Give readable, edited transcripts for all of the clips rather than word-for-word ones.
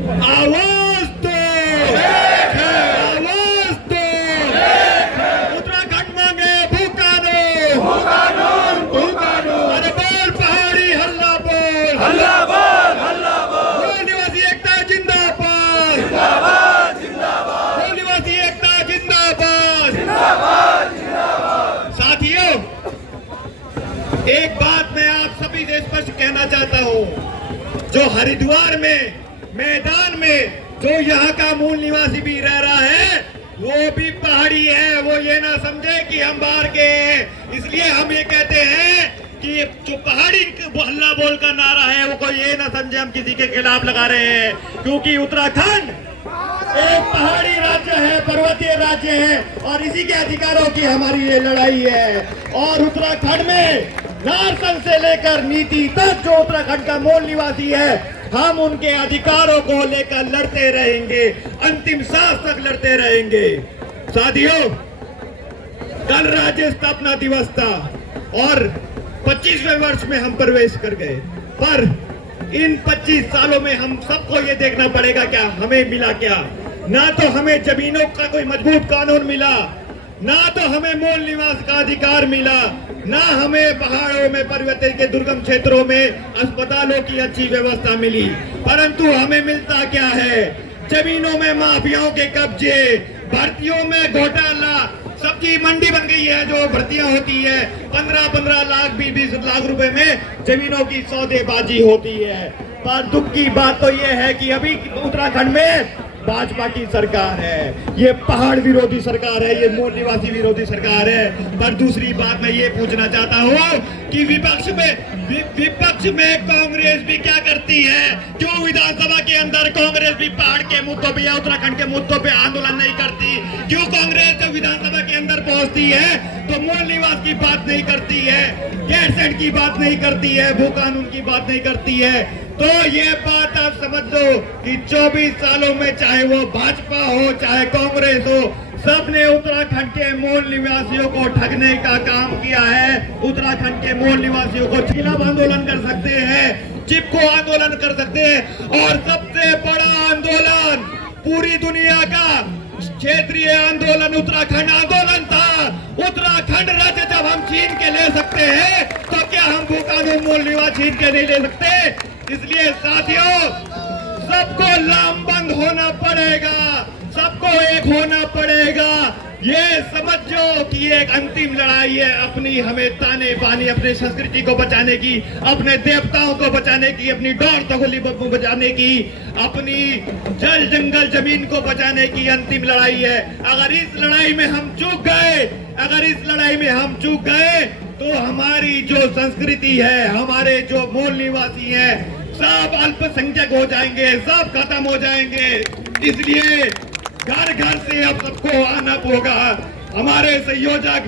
आवाज दो, आवाज दो। उत्तराखंड मांगे भू कानून, भू कानून। अरे बोल पहाड़ी हल्ला बोल, हल्ला बोल, हल्ला बोल। मूल निवासी एकता जिंदाबाद, जिंदाबाद, जिंदाबाद। मूल निवासी एकता जिंदाबाद, जिंदाबाद, जिंदाबाद। साथियों, एक बात मैं आप सभी से स्पष्ट कहना चाहता हूं, जो हरिद्वार में मैदान में जो यहाँ का मूल निवासी भी रह रहा है वो भी पहाड़ी है। वो ये ना समझे कि हम बाहर के हैं। इसलिए हम ये कहते हैं कि जो पहाड़ी हल्ला बोल का नारा है वो कोई ये ना समझे हम किसी के खिलाफ लगा रहे हैं, क्योंकि उत्तराखंड एक पहाड़ी राज्य है, पर्वतीय राज्य है और इसी के अधिकारों की हमारी ये लड़ाई है। और उत्तराखंड में नारसन से लेकर नीति तक जो उत्तराखंड का मूल निवासी है, हम उनके अधिकारों को लेकर लड़ते रहेंगे, अंतिम सांस तक लड़ते रहेंगे। साथियों, कल राज्य स्थापना दिवस था और 25वें वर्ष में हम प्रवेश कर गए, पर इन 25 सालों में हम सबको ये देखना पड़ेगा क्या हमें मिला क्या। ना तो हमें जमीनों का कोई मजबूत कानून मिला, ना तो हमें मूल निवास का अधिकार मिला, ना हमें पहाड़ों में पर्वतीय के दुर्गम क्षेत्रों में अस्पतालों की अच्छी व्यवस्था मिली, परंतु हमें मिलता क्या है? जमीनों में माफियाओं के कब्जे, भर्तियों में घोटाला। सब्जी मंडी बन गई है जो भर्तियां होती है, 15-15 लाख 20-20 लाख रुपए में जमीनों की सौदेबाजी होती है। पर दुख की बात तो यह है कि अभी उत्तराखंड में भाजपा की सरकार है, ये पहाड़ विरोधी सरकार है, ये मूल निवासी विरोधी सरकार है। पर दूसरी बात मैं ये पूछना चाहता हूँ कि विपक्ष में कांग्रेस भी क्या करती है? क्यों विधानसभा के अंदर कांग्रेस भी पहाड़ के मुद्दों पे या उत्तराखंड के मुद्दों पे आंदोलन नहीं करती? क्यों कांग्रेस जब विधानसभा के अंदर पहुंचती है तो मूल निवास की बात नहीं करती है, गैरसैंड की बात नहीं करती है, भू कानून की बात नहीं करती है? तो ये बात आप समझ लो कि 24 सालों में चाहे वो भाजपा हो चाहे कांग्रेस हो, सबने उत्तराखंड के मूल निवासियों को ठगने का काम किया है। उत्तराखंड के मूल निवासियों को खिलाफ आंदोलन कर सकते हैं, चिपको आंदोलन कर सकते हैं, और सबसे बड़ा आंदोलन पूरी दुनिया का क्षेत्रीय आंदोलन उत्तराखंड आंदोलन था। उत्तराखंड राज्य जब हम छीन के ले सकते हैं तो क्या हम भू कानून मूल निवास छीन के नहीं ले सकते? इसलिए साथियों, सबको लामबंद होना पड़ेगा, सबको एक होना पड़ेगा। ये समझो कि एक अंतिम लड़ाई है अपनी, हमें ताने बानी, अपनी संस्कृति को बचाने की, अपने देवताओं को बचाने की, अपनी डोर तगोली को बचाने की, अपनी जल जंगल जमीन को बचाने की अंतिम लड़ाई है। अगर इस लड़ाई में हम चूक गए, अगर इस लड़ाई में हम चूक गए तो हमारी जो संस्कृति है, हमारे जो मूल निवासी हैं, सब अल्पसंख्यक हो जाएंगे, सब खत्म हो जाएंगे। इसलिए घर घर से अब सबको आना होगा। हमारे संयोजक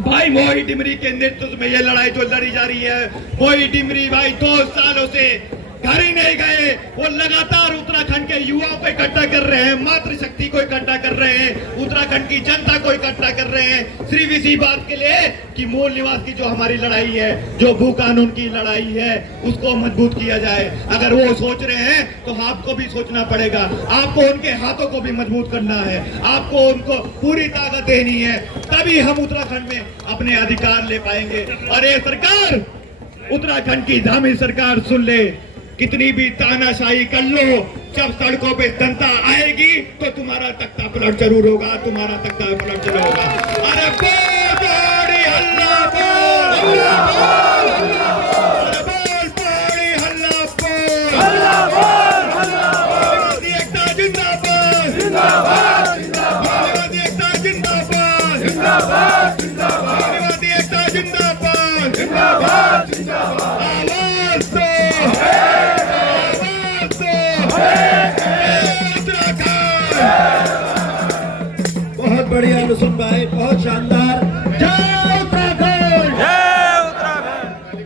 भाई मोही डिमरी के नेतृत्व में ये लड़ाई जो लड़ी जा रही है, मोही डिमरी भाई 2 सालों से घर ही नहीं गए, वो लगातार उत्तराखंड के युवाओं को इकट्ठा कर रहे हैं, मातृशक्ति को इकट्ठा कर रहे हैं, उत्तराखंड की जनता को इकट्ठा कर रहे हैं, सिर्फ इसी बात के लिए कि मूल निवास की जो हमारी लड़ाई है, जो भू कानून की लड़ाई है, उसको मजबूत किया जाए। अगर वो सोच रहे हैं तो आपको भी सोचना पड़ेगा, आपको उनके हाथों को भी मजबूत करना है, आपको उनको पूरी ताकत देनी है, तभी हम उत्तराखंड में अपने अधिकार ले पाएंगे। और ये सरकार, उत्तराखंड की धामी सरकार, सुन ले, कितनी भी तानाशाही कर लो, जब सड़कों पे जनता आएगी तो तुम्हारा तख्ता पलट जरूर होगा, तुम्हारा तख्ता पलट जरूर होगा। अरे बोल पहाड़ी हल्ला बोल, हल्ला बोल, हल्ला बोल। अरे बोल पहाड़ी हल्ला बोल, हल्ला बोल, हल्ला बोल। एकता जिंदाबाद, जिंदाबाद, जिंदाबाद। एकता जिंदाबाद, जिंदाबाद, जिंदाबाद। एकता जिंदाबाद, जिंदाबाद, जिंदाबाद। आवाज दो, बहुत बढ़िया अनुसुन भाई, बहुत शानदार। जय उत्तराखंड, जय उत्तराखंड।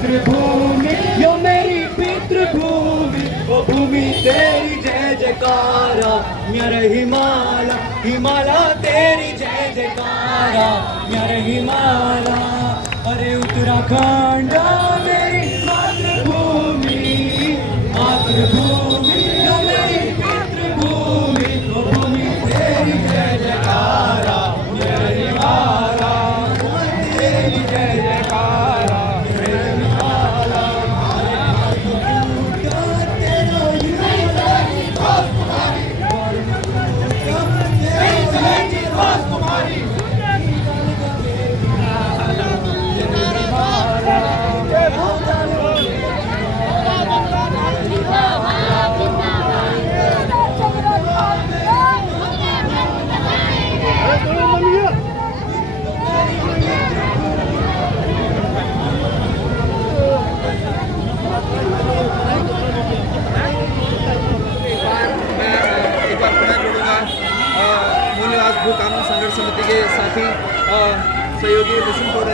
मातृभूमि यो मेरी पितृभूमि, ओ भूमि तेरी जय जयकारा, मेरा हिमालय हिमालय तेरी जय जयकारा, मेरा हिमालय। अरे उत्तराखंड मेरी मातृभूमि, मातृभूमि यो मेरी पितृभूमि, ओ भूमि तेरी जय जयकारा, मेरा हिमालय तेरी जय जयकारा, मेरा हिमालय। एक बार पुनः जोड़ूंगा मूल निवास भू कानून संघर्ष समिति के साथी सहयोगी लक्ष्मण गौड़।